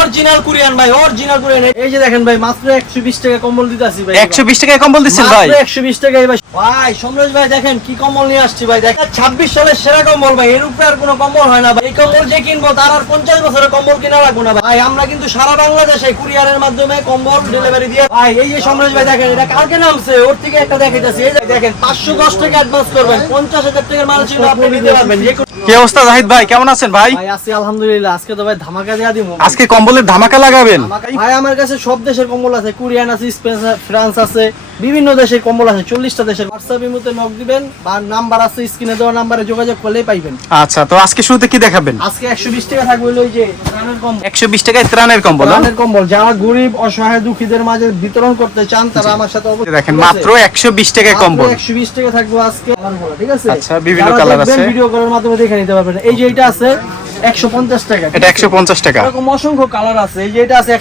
Original Korean ভাই original Korean এই যে দেখেন ভাই মাত্র 120 টাকা কম্বল দিতাছি ভাই। একশো বিশ টাকায় কম্বল দিচ্ছেন ভাই? মাত্র 120 টাকায় ভাই। ভাই সমরেশ ভাই দেখেন কি কম্বল নিয়ে আসছি ভাই। দেখেন 26 সালের সেরা কম্বল ভাই এর উপরে আর কোনো কম্বল হয় না ভাই। এই কম্বল যে কিনবো তার আর 50 বছরের কম্বল কিনা লাগবে না ভাই। ভাই আমরা কিন্তু সারা বাংলাদেশে কুরিয়ারের মাধ্যমে কম্বল ডেলিভারি দিয়ে ভাই এই যে সমরেশ ভাই দেখেন এটা কালকে নামছে। ওর থেকে একটা দেখাইতাছি। এই দেখেন 510 টাকা অ্যাডভান্স করবেন। 50000 টাকার মাল ছিল আপনি নিতে পারবেন। যে কি অবস্থা জাহিদ ভাই? কেমন আছেন ভাই? ভাই আছি আলহামদুলিল্লাহ। আজকে তো ভাই ধামাকা দেয়া দিমু। আজকে কম্বলের ধামাকা লাগাবেন? ভাই আমার কাছে সব দেশের কম্বল আছে। কোরিয়ান আছে স্পেন আছে, ফ্রান্স আছে। বিভিন্ন দেশের কম্বল আছে চল্লিশটা দেশের হোয়াটসঅ্যাপ মধ্যে নক দিবেন বা নাম্বার আছে স্ক্রিনে দেওয়া নাম্বারে যোগাযোগ করলেই পাইবেন। আচ্ছা তো আজকে শুরুতে কি দেখাবেন? আজকে একশো বিশ টাকা থাকবে ওই যে ত্রাণের কম্বল। একশো বিশ টাকায় ত্রাণের কম্বল হ্যাঁ? ত্রাণের কম্বল যারা গরিব অসহায় দুঃখীদের মাঝে বিতরণ করতে চান তারা আমার সাথে অবশ্যই দেখেন মাত্র একশো বিশ টাকায় কম্বল। একশো বিশ টাকা থাকবে আজকে ঠিক আছে? আচ্ছা, বিভিন্ন কালার আছে। ভিডিও কলের মাধ্যমে দেখে নিতে পারবেন। এই যে এটা আছে একশো পঞ্চাশ টাকা। এটা আছে? একশো পঞ্চাশ টাকা। এরকম অসংখ্য কালার আছে। এই যে এটা আছে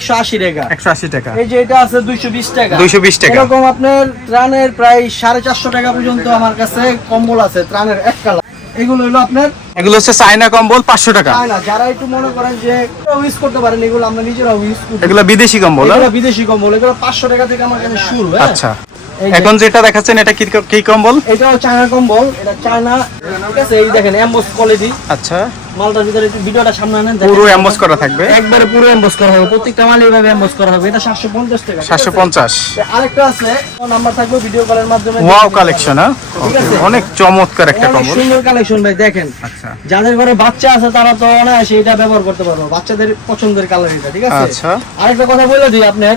টাকা। একশো আশি টাকা। এই যে এটা আছে টাকা। 220 টাকা। এরকম আপনার ত্রাণের প্রায় সাড়ে চারশো টাকা পর্যন্ত আমার কাছে কম্বল আছে ত্রাণের এক কালার এগুলো হলো আপনার এগুলো হচ্ছে চায়না কম্বল পাঁচশো টাকা। চায় না যারা একটু মনে করেন যে ইউজ করতে পারেন এগুলো আমরা নিজেরাও ইউজ করি এগুলো বিদেশি কম্বল হ্যাঁ? এগুলো বিদেশি কম্বল। এগুলো পাঁচশো টাকা থেকে আমার কাছে শুরু হ্যাঁ? আচ্ছা। এখন যেটা দেখাচ্ছেন এটা কি কি কম্বল? এটাও চায়না কম্বল এটা চায়না ঠিক আছে? এই দেখেন এমবোস কোয়ালিটি আচ্ছা। মালটার ভিতরে ভিডিওটা সামনে আনেন। পুরো এম্বস করা থাকবে? একবারে পুরো এমবোস করা হবে। প্রত্যেকটা মাল এইভাবে এমবোস করা হবে। এটা সাতশো পঞ্চাশ টাকা ঠিক আছে? সাতশো পঞ্চাশ। আরেকটা আছে নাম্বার থাকবে ভিডিও কলের মাধ্যমে ওয়াও কালেকশন হ্যাঁ? অনেক চমৎকার একটা কম্বল। সুন্দর কালেকশন ভাই দেখেন। আচ্ছা। যাদের ঘরে বাচ্চা আছে তারা তো অনায়াসে এটা ব্যবহার করতে পারব। বাচ্চাদের পছন্দের কালার এটা ঠিক আছে? আচ্ছা। আরেকটা কথা বলে দিই আপনার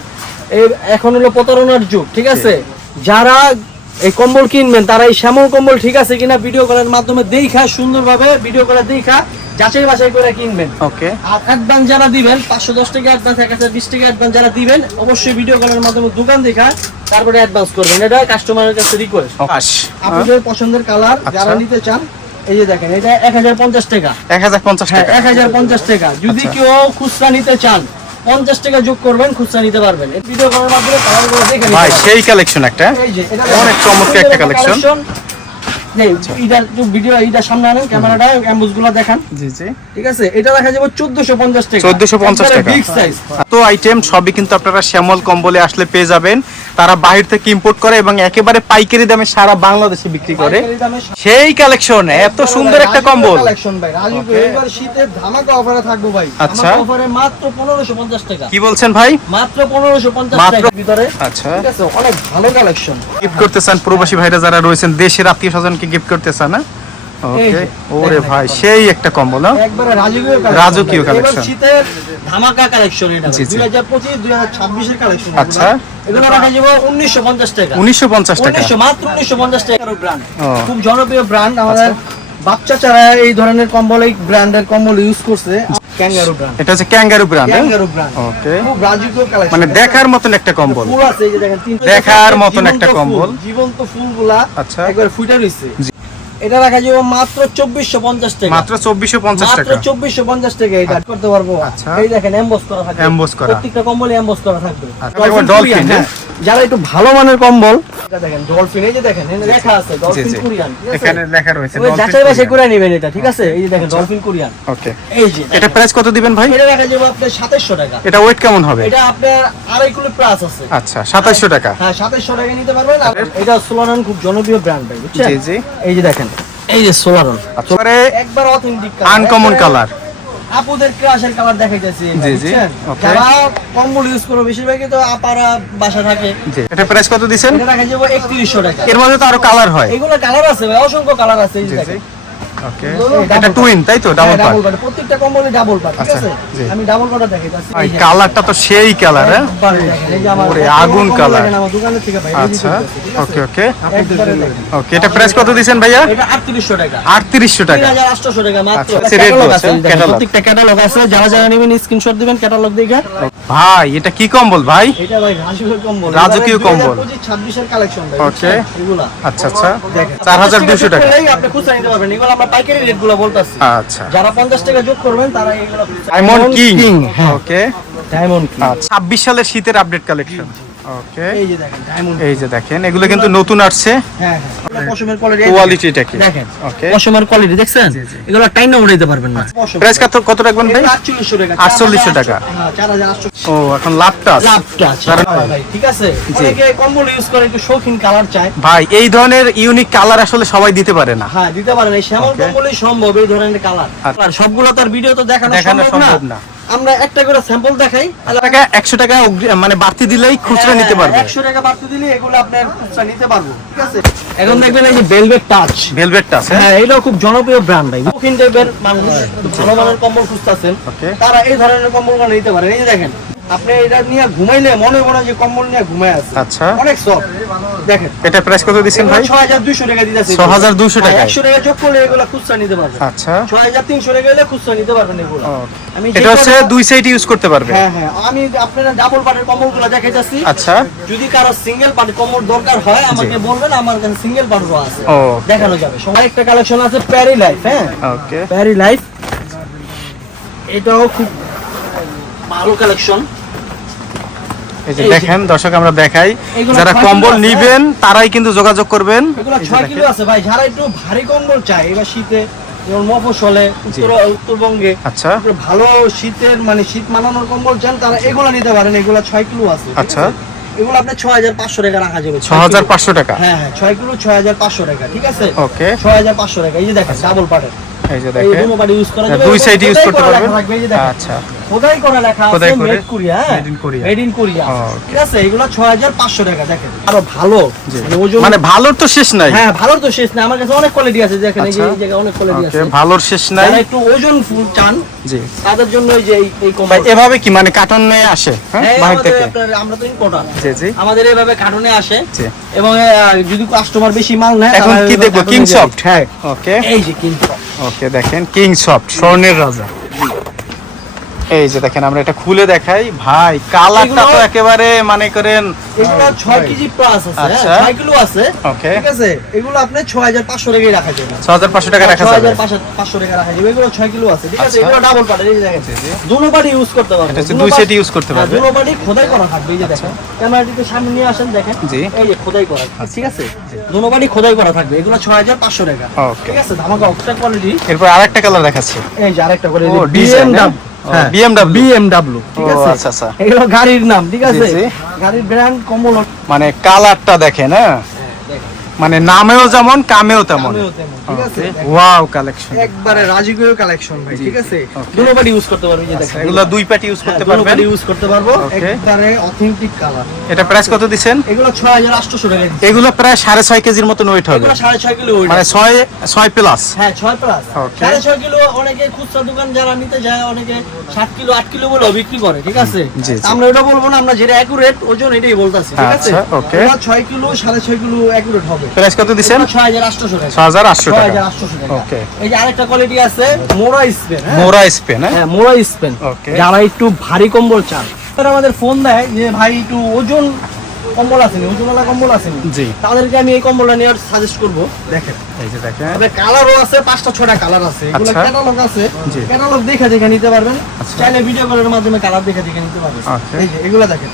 এই এখন হলো প্রতারণার যুগ ঠিক আছে? যারা এই কম্বল কিনবেন তারা এই শ্যামল কম্বল ঠিক আছে কিনা ভিডিও কলের মাধ্যমে দেখা সুন্দরভাবে ভিডিও করে দেখা যাচাই বাছাই করে কিনবেন। ওকে আর অ্যাডভান্স যারা দিবেন পাঁচশো দশ টাকা অ্যাডভান্স এক হাজার বিশ টাকা অ্যাডভান্স যারা দিবেন অবশ্যই ভিডিও কলের মাধ্যমে দোকান দেখা তারপরে অ্যাডভান্স করবেন। এটা কাস্টমারের কাছে রিকোয়েস্ট আপনাদের পছন্দের কালার যারা আচ্ছা। নিতে চান এই যে দেখেন এটা এক হাজার পঞ্চাশ টাকা। এক হাজার পঞ্চাশ হ্যাঁ টাকা। এক হাজার পঞ্চাশ টাকা। যদি আচ্ছা। কেউ খুচরা নিতে চান পঞ্চাশ টাকা যোগ করবেন খুচরা নিতে পারবেন। ভিডিও করার মাধ্যমে ভাই সেই কালেকশন একটা। এই যে এটা অনেক চমৎকার একটা collection। এই, এটা একটু ভিডিও সামনে আনেন ক্যামেরাটা অ্যাম্বুস দেখান। জি জি। ঠিক আছে? এটা দেখা যাবে চোদ্দশো পঞ্চাশ টাকা। 1450 টাকা। বিগ সাইজ তো আইটেম সবই কিন্তু আপনারা শ্যামল কম্বলে আসলে পেয়ে যাবেন। তারা বাহির থেকে ইম্পোর্ট করে এবং একেবারে পাইকারি দামে সারা বাংলাদেশে বিক্রি করে। সেই কালেকশন এত সুন্দর একটা কম্বল। কালেকশন ভাই রাজীব এবার শীতের ধামাকা অফারে থাকব ভাই। আচ্ছা। অফারে মাত্র পনেরোশো পঞ্চাশ টাকা। কি বলছেন ভাই? মাত্র ভিতরে। আচ্ছা। ঠিক আছে অনেক ভালো কালেকশন গিফট করতে চান প্রবাসী ভাইরা যারা রয়েছেন দেশের আত্মীয় স্বজনকে গিফট করতে না? ওকে ওরে ভাই সেই একটা কম্বল? একবারে রাজকীয় রাজকীয় collection ভাই। collection। এবার শীতের ধামাকা কালেকশন এটা জি, জি। দুই হাজার পঁচিশ দুই হাজার ছাব্বিশের কালেকশন আচ্ছা। এগুলো রাখা যাবে উনিশশো পঞ্চাশ টাকা। উনিশশো পঞ্চাশ টাকা। উনিশশো মাত্র উনিশশো পঞ্চাশ টাকার ব্র্যান্ড খুব জনপ্রিয় ব্র্যান্ড আমাদের বাচ্চা চারা এই ধরনের কম্বল এই ব্র্যান্ডের কম্বল ইউজ করছে ক্যাঙ্গারু ব্র্যান্ড এটা হচ্ছে kangaroo brand kangaroo brand okay খুব কালেকশন মানে দেখার মতন একটা কম্বল। ফুল আছে এই যে দেখেন দেখার মতন একটা কম্বল। জীবন্ত ফুলগুলা আচ্ছা। একবার ফুটে রইছে। এটা রাখা যাবে মাত্র চব্বিশশো পঞ্চাশ টাকা। মাত্র চব্বিশশো পঞ্চাশ টাকা। চব্বিশশো পঞ্চাশ টাকা এটা করতে পারব। আচ্ছা। এই দেখেন এমবস করা থাকবে। Emboss করা। প্রত্যেকটা কম্বলে এমবস করা থাকবে। আচ্ছা, এবার dolphin, Korean, হ্যাঁ? যারা একটু ভালো মানের কম্বল দেখেন ডলফিন এই যে দেখেন লেখা আছে ডলফিন কোরিয়ান এখানে লেখা রয়েছে যাচাই বাছাই করে নেবেন এটা ঠিক আছে? এই যে দেখেন ডলফিন কোরিয়ান ওকে। এই যে এটা প্রাইস কত দিবেন ভাই? এটা রাখা যাবে আপনার সাতাশশো টাকা। এটা ওয়েট কেমন হবে? এটা আপনার আড়াই কিলো প্লাস আছে। আচ্ছা সাতাশশো টাকা। হ্যাঁ সাতাশশো টাকা নিতে পারবেন। এটা সোলারন খুব জনপ্রিয় ব্র্যান্ড ভাই বুঝছেন? জি জি। এই যে দেখেন এই যে সোলারন এবারে একবার অথেন্টিক আনকমন কালার আপুদের ক্রাশের কালার দেখাইতেছি। জি, জি, বুঝছেন? যারা কম্বল ইউজ করো বেশিরভাগই তো আপারা বাসা থাকে। জি। এটা প্রাইস কত দিবেন এটা রাখা যাব একত্রিশশো টাকা। এর মধ্যে তো আরও কালার হয়। এগুলো কালার আছে ভাই অসংখ্য কালার আছে এই যে দেখেন। ওকে এটা টুইন তাই তো? ডাবল ডাবল পার্ট প্রত্যেকটা কম্বলে ডাবল ঠিক আছে? আমি এই কালারটা তো সেই কালার হ্যাঁ? আমার ওরে, আগুন আচ্ছা আছে? ওকে ওকে ওকে এটা প্রাইস কত দিছেন ভাইয়া? এটা 3800 টাকা। আটত্রিশশো টাকা। 3800 টাকা মাত্র। আচ্ছা, ক্যাটালগ আছে প্রত্যেকটা ক্যাটালগ যারা যারা নেবেন স্ক্রিনশট দিবেন ক্যাটালগ দেখে ভাই এটা কি কম্বল ভাই? এটা ভাই রাজকীয় কম্বল। রাজকীয় কম্বল। 26 এর কালেকশন ভাই Okay. এগুলা। আচ্ছা আচ্ছা। দেখেন। চার হাজার দুশো টাকা। আপনি খুচরা নিতে পারবেন এগুলো আমরা পাইকারি রেটগুলো বলতাছি। আচ্ছা। যারা 50 টাকা যোগ করবেন তারা এইগুলো diamond king okay diamond king আচ্ছা। ছাব্বিশ সালের শীতের আপডেট কালেকশন ওকে এই যে দেখেন ডায়মন্ড এই যে দেখেন এগুলো কিন্তু নতুন আসছে। হ্যাঁ হ্যাঁ পশমের কোয়ালিটি কোয়ালিটিটা কি? দেখেন ওকে পশমের কোয়ালিটি দেখছেন। এগুলো টাইনা উড়াইতে পারবেন না। প্রাইস কত কত রাখবেন ভাই? 4800 টাকা 4800 টাকা। হ্যাঁ 4800 ও এখন লাভটা আছে। লাভটা আছে। হ্যাঁ, ভাই, ঠিক আছে। অনেকে কম্বল ইউজ করে একটু শৌখিন কালার চায়। ভাই এই ধরনের ইউনিক কালার আসলে সবাই দিতে পারে না। হ্যাঁ দিতে পারেন এই শ্যামল কম্বলই সম্ভব এই ধরনের কালার আচ্ছা। আর সবগুলো তার ভিডিও তো দেখানো সম্ভব না। না। আমরা একটা করে স্যাম্পল দেখাই। টাকা একশো টাকা মানে বাড়তি দিলেই খুচরা হ্যাঁ, নিতে পারবে। একশো টাকা বাড়তি দিলে এগুলো আপনার খুচরা নিতে পারব ঠিক আছে? এখন দেখবেন এই যে ভেলভেট টাচ ভেলভেট টাচ হ্যাঁ? এটাও খুব জনপ্রিয় ব্র্যান্ড ভাই। দক্ষিণ টাইপের মানুষ ভালো মানের কম্বল খুঁজতেছেন তারা এই ধরনের কম্বল নিতে পারেন। এই যে দেখেন আপনি এটা নিয়ে ঘুমাইলে মনে মনে যে কম্বল নিয়ে ঘুমায় আছে। আচ্ছা। অনেক সফট দেখেন। এটা প্রাইস কত দিচ্ছেন ভাই? ছয় হাজার দুইশো টাকা দিতেছে 6200 টাকায়? একশো টাকা যোগ করলে এগুলো খুচরা নিতে পারবেন। আচ্ছা। ছয় হাজার তিনশো টাকা হলে খুচরা নিতে পারবেন এগুলো। আমি এটা হচ্ছে দুই সাইড ইউজ করতে পারবে। হ্যাঁ হ্যাঁ। আমি আপনারা ডাবল পাটের কম্বলগুলো দেখাইতেছি। আচ্ছা। যদি কারও সিঙ্গেল পার্ট কম্বল দরকার হয় আমাকে বলবেন আমার কাছে সিঙ্গেল পার্টও আছে। ও। দেখানো যাবে। সবাই একটা কালেকশন আছে প্যারি লাইফ হ্যাঁ? ওকে প্যারি লাইফ এটাও খুব ভালো কালেকশন এই যে দেখেন দর্শক আমরা দেখাই। যারা ছয় কম্বল নিবেন তারাই কিন্তু যোগাযোগ করবেন। এগুলো এই যে ছয় দেখেন। কিলো আছে ভাই। যারা একটু ভারী কম্বল চায় এবার শীতে যেমন মফসলে উত্তর উত্তরবঙ্গে আচ্ছা। ভালো শীতের মানে শীত মানানোর কম্বল চান তারা এগুলো নিতে পারেন। এগুলো ছয় কিলো আছে আচ্ছা। এগুলো আপনার ছয় হাজার পাঁচশো টাকা রাখা যাবে। ছ হাজার পাঁচশো টাকা? হ্যাঁ হ্যাঁ ছয় কিলো ছয় হাজার পাঁচশো টাকা ঠিক আছে? ওকে। ছয় হাজার পাঁচশো টাকা। এই যে দেখেন ডাবল পাটের। এই যে দেখেন। ইউজ করা হ্যাঁ, যাবে। দুই সাইড ইউজ করতে পারবেন। আচ্ছা। খোদাই করা লেখা আছে মেড কোরিয়া হ্যাঁ? made in Korea। Made in Korea ঠিক আছে এগুলো 6500 টাকা দেখেন। আরও ভালো। মানে মানে ভালোর তো শেষ নাই। হ্যাঁ ভালো তো শেষ না আমার কাছে অনেক কোয়ালিটি আছে দেখেন এই আচ্ছা। জায়গায় অনেক কোয়ালিটি আছে। ভালোর শেষ নাই। যারা একটু ওজন ফুল চান জি। তাদের জন্য এই যে এই- এভাবে কি? মানে কার্টন নিয়ে আসে হ্যাঁ? হ্যাঁ, আমাদের থেকে। আমরা তো ইম্পোর্টার জি জি। আমাদের এভাবে কার্টুনে আসে। জি। এবং যদি কাস্টমার বেশি মাল নেয় এখন কি দেখব? কিং সফট হ্যাঁ ওকে এই যে কিং সফট ওকে দেখেন কিং সফট স্বর্ণের রাজা। এই যে দেখেন আমরা এটা খুলে দেখাই। ভাই কালারটা তো একেবারে মানে করেন এগুলো ছয় কেজি প্লাস আছে হ্যাঁ? আচ্ছা। কিলো আছে ওকে ঠিক আছে? এগুলো আপনি ছয় হাজার পাঁচশো টাকায় রাখা যাবে। ছ হাজার পাঁচশো টাকা রাখা যাবে হাজার পাঁচশো টাকা রাখা যাবে। এগুলো ছয় কিলো আছে ঠিক আছে? আচ্ছা। এগুলো ডাবল পাটের এই যে দেখেন। জি। পাটি ইউজ করতে পারবে এটা হচ্ছে দুই set use করতে হ্যাঁ, পারবে। দুনো পাটি খোদাই করা থাকবে এই যে দেখেন। ক্যামেরাটিকে সামনে নিয়ে আসেন দেখেন। জি। এই যে খোদাই করা ঠিক আছে? দুনো পাটি খোদাই করা থাকবে। এগুলো ছয় হাজার পাঁচশো টাকা। ওকে ঠিক আছে? ধামাকা অক্সা কোয়ালিটি এরপর আরেকটা কালার দেখাচ্ছি। এই যে আরেকটা করে ও, design, বিএমডব্লিউ হ্যাঁ? বিএমডব্লিউ ঠিক আছে আচ্ছা, আচ্ছা। এগুলো গাড়ির নাম ঠিক আছে। গাড়ির ব্র্যান্ড কমল মানে কালারটা দেখেন হ্যাঁ মানে নামেও যেমন কামেও তেমন। ঠিক আছে? ওয়াও কালেকশন একবারে রাজকীয় কালেকশন ভাই ঠিক আছে. দুনো পাটি ইউজ করতে পারবে যে দেখেন। এগুলো দুই পাটি ইউজ করতে পারবেন? ইউজ করতে পারব। একবারে অথেন্টিক কালার এটা প্রাইস কত দিচ্ছেন? এগুলো ছয় হাজার আটশোশো টাকা এগুলো প্রায় সাড়ে ছয় কেজির মতন ওয়েট হবে। এগুলো সাড়ে ছয় কিলো weight মানে আছে। ছয় ছয় প্লাস হ্যাঁ ছয় প্লাস Okay. সাড়ে ছয় কিলো অনেকে খুচরা দোকান যারা নিতে যায় অনেকে সাত কিলো আট কিলো বলে বিক্রি করে ঠিক আছে। আমরা ওটা বলব না আমরা যেটা অ্যাকুরেট ওজন এটাই বলতেছি ঠিক আছে? আচ্ছা, okay. এগুলো ছয় কিলো সাড়ে ছয় কিলো অ্যাকুরেট হবে। প্রাইস কত হাজার আটশোশো টাকা। ছ হাজার আটশো ছয় টাকা। Okay. এই যে আরেকটা কোয়ালিটি আছে মোরা স্পেন হ্যাঁ? মোরা স্পেন হ্যাঁ? হ্যাঁ মোরা স্পেন। Okay. যারা একটু ভারী কম্বল চান তারা আমাদের ফোন দেয় যে ভাই একটু ওজন কম্বল আসেনি ওজনওয়ালা কম্বল আসেনি জি। তাদেরকে আমি এই কম্বলটা নেওয়ার সাজেস্ট করব। দেখেন। এই যে দেখেন। তবে কালারও আছে পাঁচটা ছটা কালার আছে। এগুলো আচ্ছা। ক্যাটালগ আছে। জি। ক্যাটালগ দেখে দেখে নিতে পারবেন। আচ্ছা। চাইলে ভিডিও কলের মাধ্যমে কালার দেখে দেখে নিতে পারবেন। Okay. এই যে এগুলো দেখেন।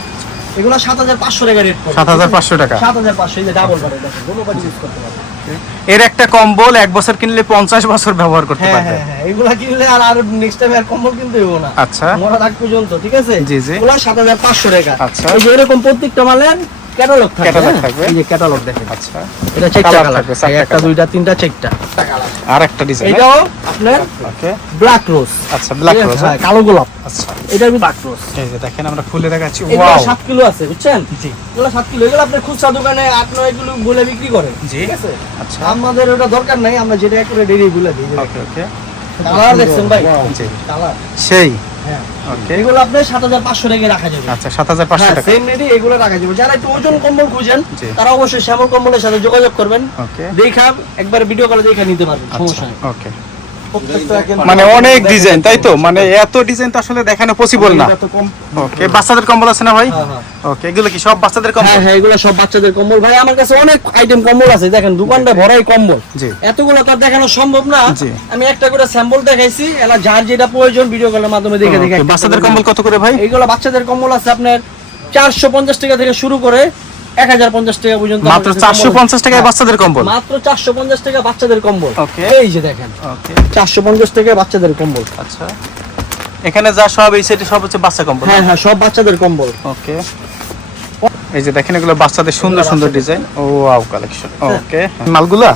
এগুলো সাত হাজার পাঁচশো টাকা রেট সাত হাজার পাঁচশো টাকা। সাত হাজার পাঁচশো ডাবল করে দেখেন বাড়ি ইউজ করতে পারবেন এর একটা কম্বল এক বছর কিনলে পঞ্চাশ বছর ব্যবহার করতে হ্যাঁ পারবে। হ্যাঁ হ্যাঁ এগুলা কিনলে আর আর নেক্সট টাইম আর কম্বল কিনতে হইব না। আচ্ছা। মরা আগ পর্যন্ত ঠিক আছে? জি, জি। এগুলো সাত হাজার পাঁচশো টাকা। আচ্ছা। এই যে এরকম প্রত্যেকটা মালের ক্যাটালগ থাকবে হ্যাঁ? থাকবে। এই যে ক্যাটালগ দেখেন। আচ্ছা। এটা চেকটা থাকবে, চারটা একটা দুইটা তিনটা চেকটা। আর একটা ডিজাইন এটাও আপনার ওকে ব্ল্যাক রোজ আচ্ছা ব্ল্যাক রোজ হ্যাঁ? কালো গোলাপ। আচ্ছা। এটা ব্ল্যাক রোজ এই যে দেখেন আমরা খুলে দেখাচ্ছি। ওয়াও সাত কিলো আছে বুঝছেন? জি। এগুলো সাত কিলো এগুলো আপনি খুচরা দোকানে আট নয় কিলো বলে বিক্রি করেন জি। ঠিক আছে? আচ্ছা। আমাদের ওটা দরকার নাই আমরা যেটা করে ডেরি বলে দিই। ওকে ওকে কালার দেখছেন ভাই? কালার সেই? হ্যাঁ। ওকে এগুলো আপনি সাত হাজার পাঁচশো টাকা রাখা যাবে। আচ্ছা হ্যাঁ টাকা। সেম রেডি এগুলো রাখা যাবে। যারা একটু ওজন কম্বল খুঁজেন তারা অবশ্যই শ্যামল কম্বলের সাথে যোগাযোগ করবেন। ওকে দেখা একবার ভিডিও কলে দেখা নিতে পারবেন সমস্যা ওকে আচ্ছা। মানে অনেক ডিজাইন তাই তো? মানে এত ডিজাইন তো আসলে দেখানো পসিবল না। ওকে বাচ্চাদের কম্বল আছে না ভাই? হ্যাঁ, হ্যাঁ। ওকে এগুলো কি সব বাচ্চাদের কম্বল? হ্যাঁ হ্যাঁ এগুলো সব বাচ্চাদের কম্বল। ভাই আমার কাছে অনেক আইটেম কম্বল আছে। দেখেন দোকানটা ভরাই কম্বল। জি। এতগুলো তো দেখানো সম্ভব না। আমি একটা করে স্যাম্পল দেখাইছি। এলা যার যেটা প্রয়োজন ভিডিও কলের মাধ্যমে দেখে দেখে বাচ্চাদের কম্বল কত করে ভাই? এইগুলো বাচ্চাদের কম্বল আছে আপনার চারশো পঞ্চাশ টাকা থেকে শুরু করে টাকা পর্যন্ত মাত্র টাকায় হ্যাঁ, বাচ্চাদের কম্বল? মাত্র চারশো পঞ্চাশ টাকা বাচ্চাদের কম্বল। এই যে দেখেন। ওকে। চারশো পঞ্চাশ বাচ্চাদের কম্বল। আচ্ছা। এখানে যা সব এই সেটে সব হচ্ছে বাচ্চা কম্বল হ্যাঁ হ্যাঁ সব বাচ্চাদের কম্বল। ওকে। এই যে দেখেন এগুলো বাচ্চাদের সুন্দর সুন্দর ডিজাইন। ও আউ কালেকশন ওকে। মালগুলা?